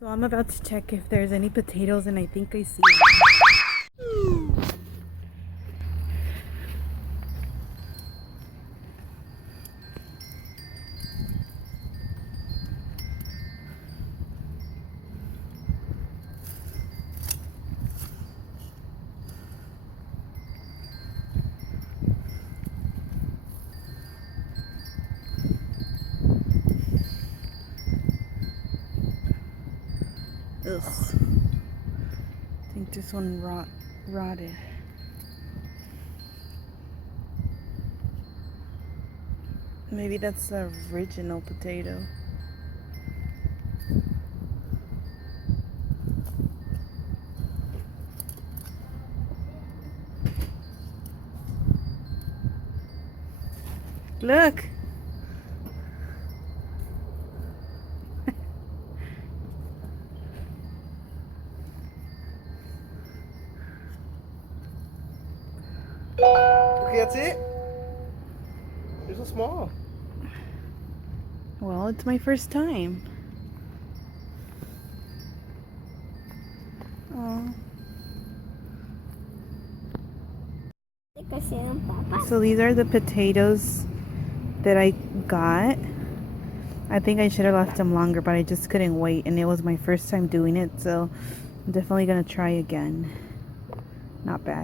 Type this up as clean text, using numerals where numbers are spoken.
So I'm about to check if there's any potatoes, and I think I see Ugh. I think this one rotted. Maybe that's the original potato. Look! Okay, that's it? They're so small. Well, it's my first time. Oh. So these are the potatoes that I got. I think I should have left them longer, but I just couldn't wait, and it was my first time doing it, so I'm definitely gonna try again. Not bad.